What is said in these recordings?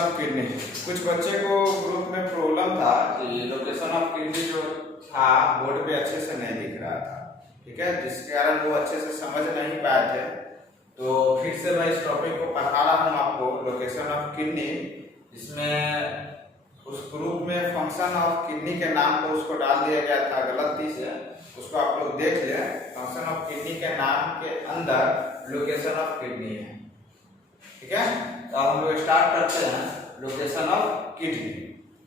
Of kidney. कुछ बच्चे को ग्रुप में प्रॉब्लम था कि लोकेशन ऑफ किडनी जो था बोर्ड पे अच्छे से नहीं दिख रहा था, ठीक है, जिसके कारण वो अच्छे से समझ नहीं पाए थे। तो फिर से मैं इस टॉपिक को पढ़ा रहा हूँ आपको, लोकेशन ऑफ किडनी, जिसमें उस ग्रुप में फंक्शन ऑफ किडनी के नाम को उसको डाल दिया गया था गलती से, उसको आप लोग देख लें। फंक्शन ऑफ किडनी के नाम के अंदर लोकेशन ऑफ किडनी है, ठीक है। तो अब हम लोग स्टार्ट करते हैं लोकेशन ऑफ किडनी।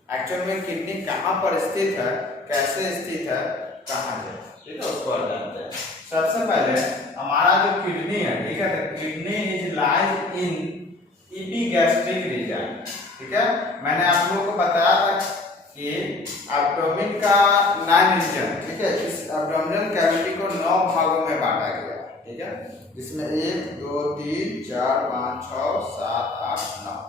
एक्चुअल में किडनी कहाँ पर स्थित है, कैसे स्थित है, कहाँ है, ठीक है, उसको जानते हैं। सबसे पहले हमारा जो किडनी है, ठीक है, तो kidney is lies in epigastric region, ठीक है। मैंने आप लोगों को बताया था कि एब्डोमेन का 9 रीजन, ठीक है, इस एब्डोमिनल कैविटी को 9 भागों में बांटा गया, ठीक है, जिसमें 1 2 3 4 5 6 7 8 9,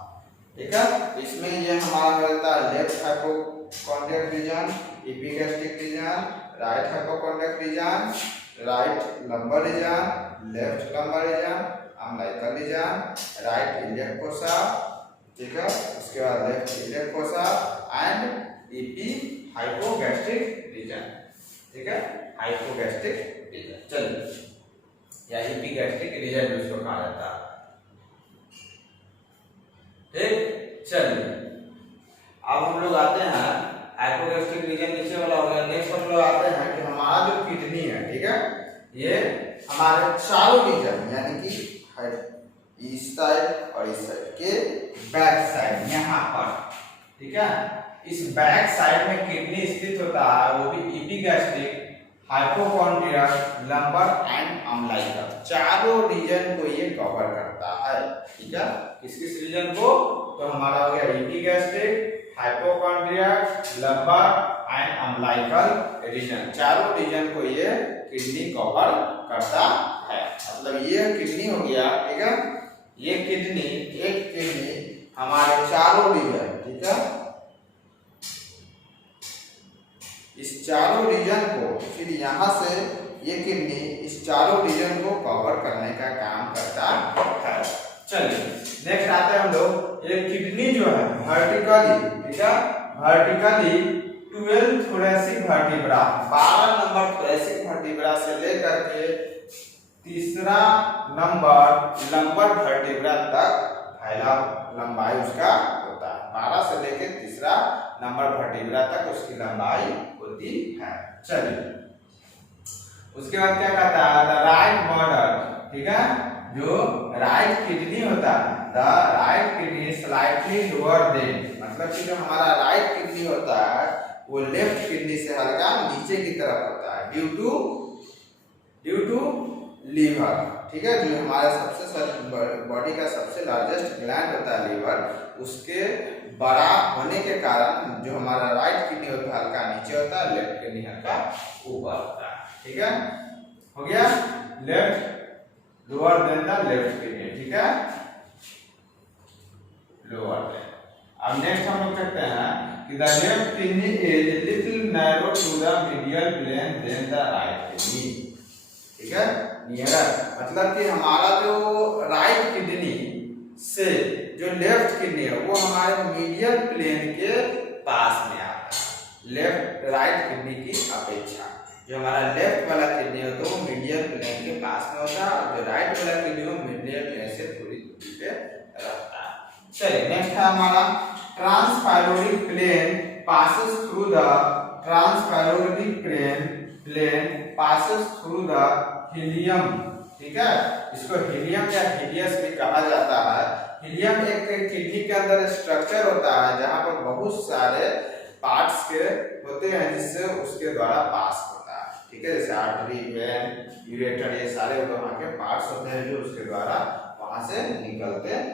ठीक है। इसमें ये हमारा मिलता है left hypochondriac region, epigastric region, right hypochondriac region, right lumbar region, left lumbar region, umbilical region, right iliac fossa, ठीक है, उसके बाद left iliac fossa and epi hypogastric region, ठीक है, हाइपोगैस्ट्रिक रीजन, चलिए, या एपिगैस्ट्रिक रीजन भी उसको कहा जाता है, ठीक। चलिए, अब हम लोग आते हैं हाइपोगैस्ट्रिक रीजन नीचे वाला हो गया। नेक्स्ट हम लोग आते हैं कि हमारा जो किडनी है, ठीक है, ये हमारे चारों रीजन यानी कि इस साइड और इस साइड के बैक साइड यहाँ पर, ठीक है, इस बैक साइड में किडनी स्थित होता है, वो भी epigastric, hypochondriac, lumbar and umbilical, चारों रीजन को ये कवर करता है, ठीक है। किस किस रीजन को? तो हमारा हो गया epigastric, hypochondriac, lumbar and umbilical region, चारों रीजन को ये किडनी कवर करता है। मतलब ये किडनी हो गया, ठीक है, ये किडनी, एक किडनी हमारे चारों रीजन, ठीक है, इस चारों रीजन को, फिर यहाँ से ये किडनी इस चारों रीजन को कवर करने का काम करता है। चलिए नेक्स्ट आते हैं हम लोग, ये किडनी जो है वर्टिकली, ठीक है, vertically 12 thoracic vertebra, 12 number thoracic vertebra से लेकर के तीसरा नंबर लंबर वर्टिब्रा तक फैला, लंबाई उसका होता है, 12 से लेकर तीसरा नंबर वर्टिब्रा तक उसकी लंबाई होती है। चलिए, उसके बाद क्या कहता है, द राइट बॉर्डर, ठीक है, जो राइट किडनी होता है, the right kidney slightly lower than, मतलब कि जो हमारा राइट किडनी होता है वो लेफ्ट किडनी से हल्का नीचे की तरफ होता है, ड्यू टू लीवर, ठीक है, जो हमारे सबसे बॉडी का सबसे लार्जेस्ट ग्लैंड होता है लीवर, उसके बड़ा होने के कारण जो हमारा राइट किडनी होता है हल्का नीचे होता है, लेफ्ट किडनी हल्का ऊपर होता है, ठीक है, हो गया, left lower than the left kidney, ठीक है, लोअर देन। अब नेक्स्ट हम लोग कहते हैं कि the left kidney is little narrow to the medial plane than the right kidney, ठीक है, नियरर, मतलब कि हमारा जो राइट किडनी से जो लेफ्ट किडनी है वो हमारे मीडियल प्लेन के पास में आता है, लेफ्ट राइट किडनी की अपेक्षा। जो हमारा लेफ्ट वाला किडनी होता है वो मीडियल प्लेन के पास में होता है, और जो राइट वाला किडनी वो मीडियल प्लेन से थोड़ी दूरी पे रहता है। चलिए नेक्स्ट है हमारा transpyloric plane passes through the, transpyloric plane passes through the hilum, ठीक है, इसको हीलियम या हीलियस भी कहा जाता है। हीलियम एक किडनी के अंदर स्ट्रक्चर होता है जहां पर बहुत सारे पार्ट्स के होते हैं जिससे उसके द्वारा पास होता है, ठीक है, जैसे आर्टरी, वेन, यूरेटर, ये सारे वहां के पार्ट्स होते हैं जो उसके द्वारा वहां से निकलते हैं,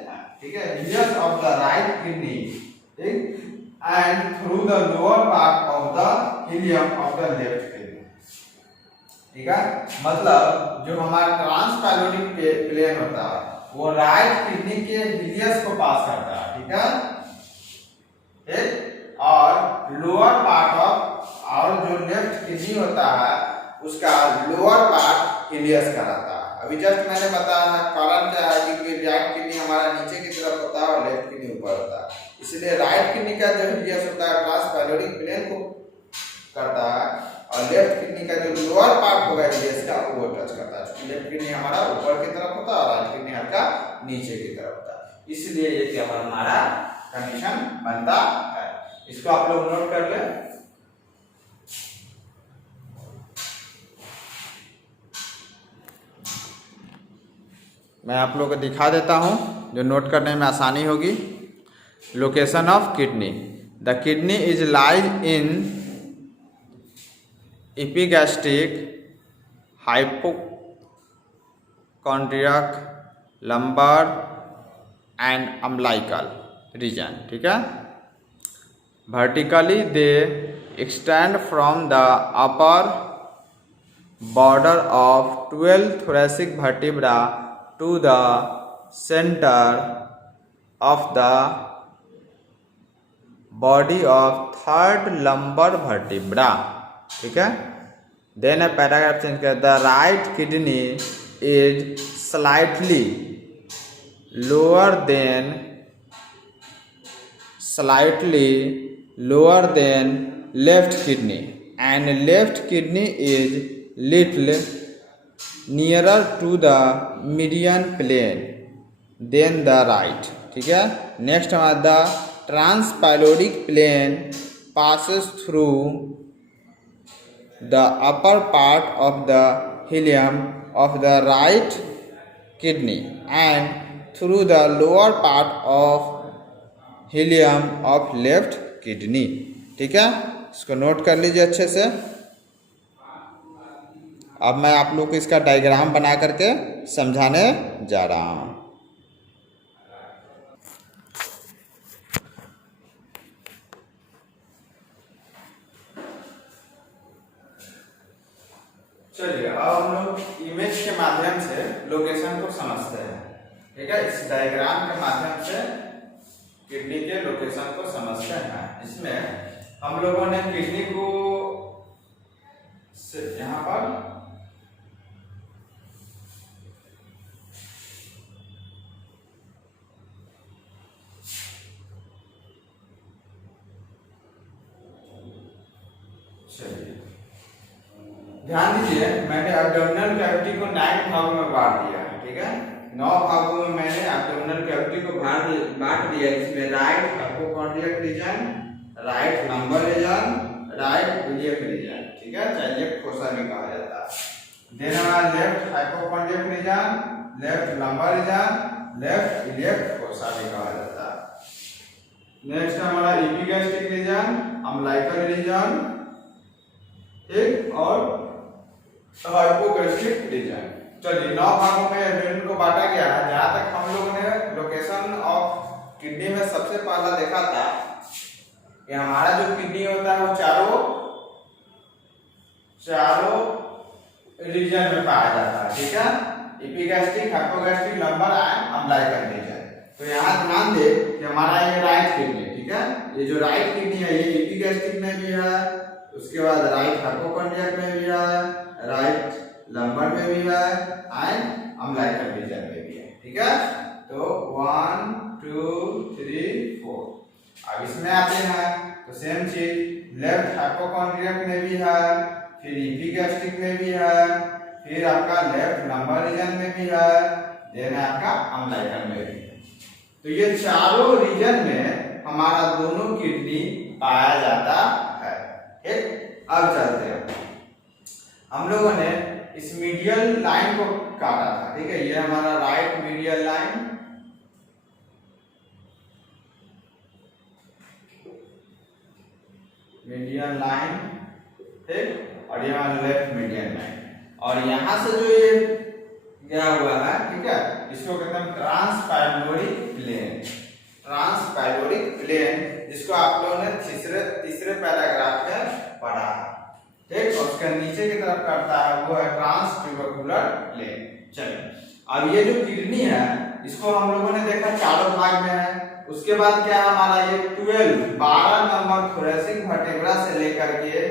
ठीक है, hilus of the right kidney, ठीक, and through the lower part of the hilum of the left kidney, ठीक है, मतलब जो हमारा ट्रांसपाइरोडिक प्लेन होता है वो राइट किडनी के हीलियस को पास करता है, ठीक है, ठीक, और लोअर पार्ट ऑफ, और जो लेफ्ट किडनी होता है उसका लोअर पार्ट हीलियस का रहता है। अभी जस्ट मैंने बताया कारण क्या है कि राइट किडनी हमारा नीचे की तरफ होता है और लेफ्ट किडनी ऊपर होता है, इसलिए राइट किडनी का जो हिलियस होता है ट्रांसपाइलोरिक प्लेन को करता है और लेफ्ट किडनी का जो लोअर पार्ट होगा हिलियस का वो टच करता है। क्योंकि लेफ्ट किडनी हमारा ऊपर की तरफ होता है और राइट किडनी हल्का नीचे की तरफ होता है। इसलिए ये क्या हमारा कंडीशन बनता है। इसको आप लोग नोट कर ले। मैं आप लोगों को दिखा देता हूं जो नोट करने में आसानी होगी। Location of kidney, the kidney is lies in epigastric, hypochondriac, lumbar and umbilical region. ठीक है। Vertically they extend from the upper border of 12 thoracic vertebra to the center of the body of third lumbar vertebra। ठीक है। Then paragraph change कर, the right kidney is slightly lower than left kidney and left kidney is little nearer to the median plane than the right। ठीक है। Next हमारा the transpyloric plane passes through the upper part of the hilum of the right kidney and through the lower part of hilum of left kidney। ठीक है। इसको note कर लीजिए अच्छे से। अब मैं आप लोग को इसका डायग्राम बना करके समझाने जा रहा हूं। चलिए अब हम लोग इमेज के माध्यम से लोकेशन को समझते हैं। ठीक है। इस डायग्राम के माध्यम से किडनी के लोकेशन को समझते हैं। इसमें हम लोगों ने किडनी को यहां पर ध्यान दीजिए, मैंने एब्डोमिनल कैविटी को 9 भागों में बांट दिया है। ठीक है। 9 भागों में मैंने एब्डोमिनल कैविटी को बांट दिया। इसमें right hypochondriac region, right lumbar region, right iliac region. ठीक है। चाहे लेफ्ट फोसा भी कहा जाता है। देन हमारा left hypochondriac region, left lumbar region, left iliac fossa भी कहा जाता है। नेक्स्ट हमारा एपिगैस्ट्रिक रीजन, अम्बिलिकल रीजन, ठीक, और हाइपोगैस्ट्रिक रीजन। चलिए 9 भागों में एब्डोमेन को बांटा गया है। जहां तक हम लोगों ने लोकेशन ऑफ किडनी में सबसे पहला देखा था कि हमारा जो किडनी होता है वो चारों रीजन में पाया जाता है। ठीक है। Epigastric, hypogastric, lumbar and umbilical region. तो यहाँ ध्यान दे कि हमारा ये राइट किडनी, ठीक है, ये जो राइट किडनी है ये एपिगैस्ट्रिक में भी है, उसके बाद राइट हाइपोकॉन्ड्रियक में भी है, राइट लंबर में भी है एंड अम्बिलिकल रीजन में भी है। ठीक है। तो 1 2 3 4। अब इसमें आते हैं तो सेम चीज लेफ्ट हाइपोकॉन्ड्रियक में भी है, फिर एपिगैस्ट्रिक में भी है, फिर आपका लेफ्ट लंबर रीजन में भी है, देन आपका अम्बिलिकल में भी है। तो ये चारों रीजन में हमारा दोनों किडनी पाया जाता है। ठीक। अब चलते हैं, हम लोगों ने इस मीडियल लाइन को काटा था। ठीक है। ये हमारा right medial line, median line, ठीक, और ये हमारा लेफ्ट मीडियन लाइन। और यहां से जो ये गया हुआ है, ठीक है, इसको कहते हैं ट्रांसपाइलोरिक प्लेन। ट्रांसपाइलोरिक प्लेन जिसको आप लोगों ने तीसरे पैराग्राफ में पढ़ा है। ठीक। और उसके नीचे की तरफ करता है वो है ट्रांसट्यूबरकुलर प्लेन। चलिए अब ये जो किडनी है इसको हम लोगों ने देखा चारों भाग में है। उसके बाद क्या हमारा ये 12 नंबर थोरेसिक वर्टेब्रा से लेकर के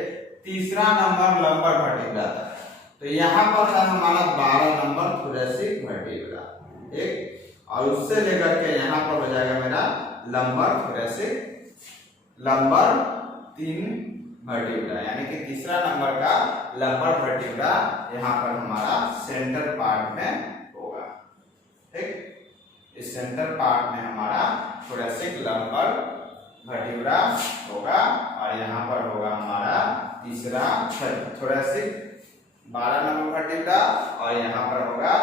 तीसरा नंबर लंबर वर्टेब्रा तक। तो यहाँ पर है हमारा 12 नंबर थोरेसिक वर्टेब्रा। ठीक। और उससे लेकर के यहाँ पर हो जाएगा मेरा लंबर थोरेसिक लंबर 3 वर्टिब्रा, यानी कि तीसरा नंबर का लंबर वर्टिब्रा यहाँ पर हमारा सेंटर पार्ट में होगा। ठीक, इस सेंटर पार्ट में हमारा थोरेसिक लंबर वर्टिब्रा होगा और यहाँ पर होगा हमारा तीसरा थोरेसिक 12 नंबर वर्टिब्रा और यहाँ पर होगा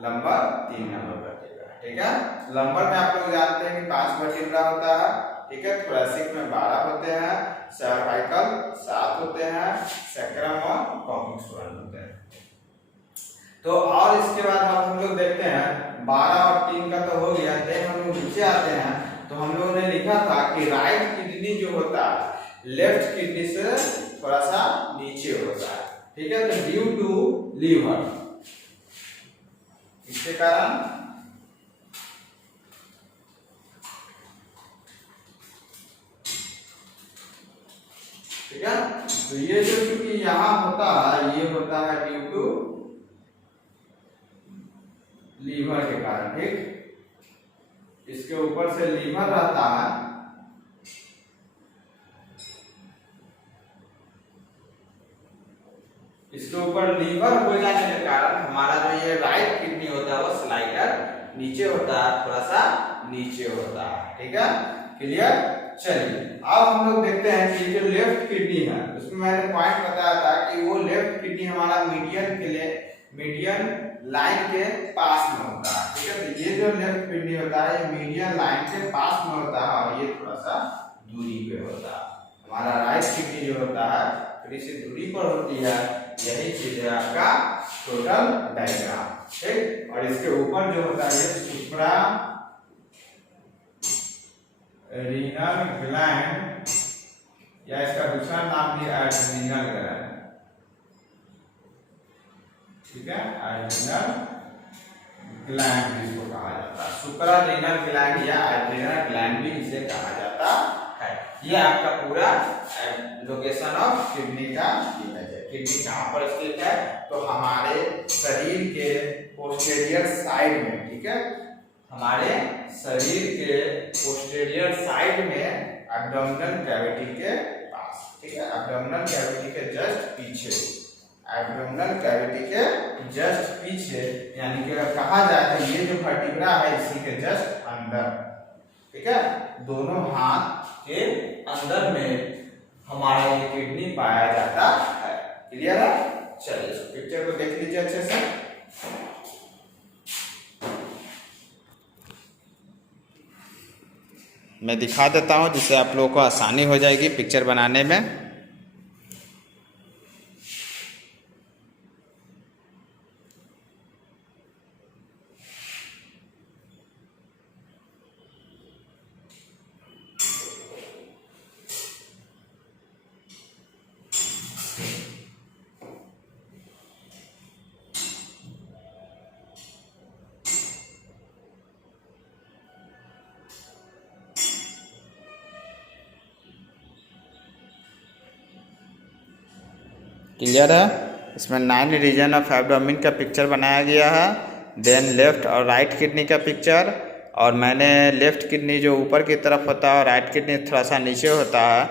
लंबर 3 नंबर वर्टिब्रा। ठीक है, लंबर में आप लोग जानते हैं कि 5 वर्टिब्रा होता है। ठीक है, थोरेसिक में 12 होते हैं, सर्वाइकल 7 होते हैं, सैक्रम और कॉक्सिक्स 1 होते हैं। तो और इसके बाद हम लोग देखते हैं 12 और 3 का तो हो गया। देन हम लोग नीचे आते हैं तो हम लोगों ने लिखा था कि राइट किडनी जो होता है लेफ्ट किडनी से थोड़ा सा नीचे होता है। ठीक है, तो ड्यू टू लीवर, इसके कारण ठीक है, तो ये जो चूंकि यहाँ होता है ये होता है ड्यू टू लीवर के कारण। ठीक, इसके ऊपर से लीवर रहता है, इसके ऊपर लीवर हो जाने के कारण हमारा जो ये राइट किडनी होता है वो स्लाइडर नीचे होता है, थोड़ा सा नीचे होता है। ठीक है, क्लियर। चलिए अब हम लोग देखते हैं कि जो लेफ्ट किडनी है उसमें मैंने पॉइंट बताया था कि वो लेफ्ट किडनी हमारा मीडियन लाइन के पास में होता है। ठीक है, तो ये जो लेफ्ट किडनी होता है ये मीडियन लाइन के पास में होता है और ये थोड़ा सा दूरी पे होता है। हमारा राइट किडनी जो होता है थोड़ी सी दूरी पर होती है। यही चीज है आपका टोटल डायग्राम। ठीक, और इसके ऊपर जो होता है ये सुप्रा रीनल ग्लैंड या इसका दूसरा नाम भी एड्रेनल ग्लैंड। ठीक है, एड्रेनल ग्लैंड इसको कहा जाता है, सुप्रा रीनल ग्लैंड या एड्रेनल ग्लैंड भी इसे कहा जाता है। ये आपका पूरा लोकेशन ऑफ किडनी का इमेज है। किडनी कहाँ पर स्थित है? तो हमारे शरीर के पोस्टीरियर साइड में। ठीक है, हमारे शरीर के पोस्टीरियर साइड में एब्डोमिनल कैविटी के पास। ठीक है, एब्डोमिनल कैविटी के जस्ट पीछे, एब्डोमिनल कैविटी के जस्ट पीछे, यानी कि अगर कहा जाए तो ये जो वर्टिब्रा है इसी के जस्ट अंदर। ठीक है, दोनों हाथ के अंदर में हमारा ये किडनी पाया जाता है। क्लियर है? चलिए इस पिक्चर को देख लीजिए अच्छे से। मैं दिखा देता हूं जिससे आप लोगों को आसानी हो जाएगी पिक्चर बनाने में। क्लियर है? इसमें 9 रीजन ऑफ एब्डोमेन का पिक्चर बनाया गया है, देन लेफ्ट और राइट किडनी का पिक्चर, और मैंने लेफ्ट किडनी जो ऊपर की तरफ होता है और राइट किडनी थोड़ा सा नीचे होता है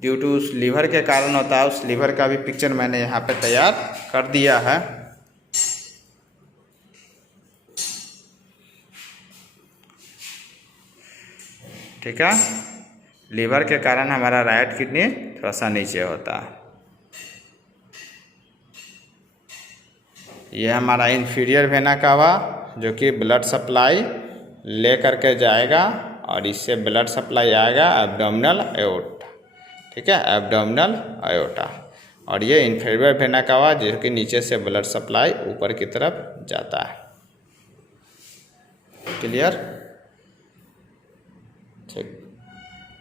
ड्यू टू उस लीवर के कारण होता है, उस लीवर का भी पिक्चर मैंने यहाँ पे तैयार कर दिया है। ठीक है, लीवर के कारण हमारा राइट किडनी थोड़ा सा नीचे होता है। ये हमारा इंफीरियर वेना कावा जो कि ब्लड सप्लाई ले करके जाएगा और इससे ब्लड सप्लाई आएगा एब्डोमिनल एओर्टा। ठीक है, एब्डोमिनल एओर्टा, और ये इंफीरियर वेना कावा जो कि नीचे से ब्लड सप्लाई ऊपर की तरफ जाता है। क्लियर?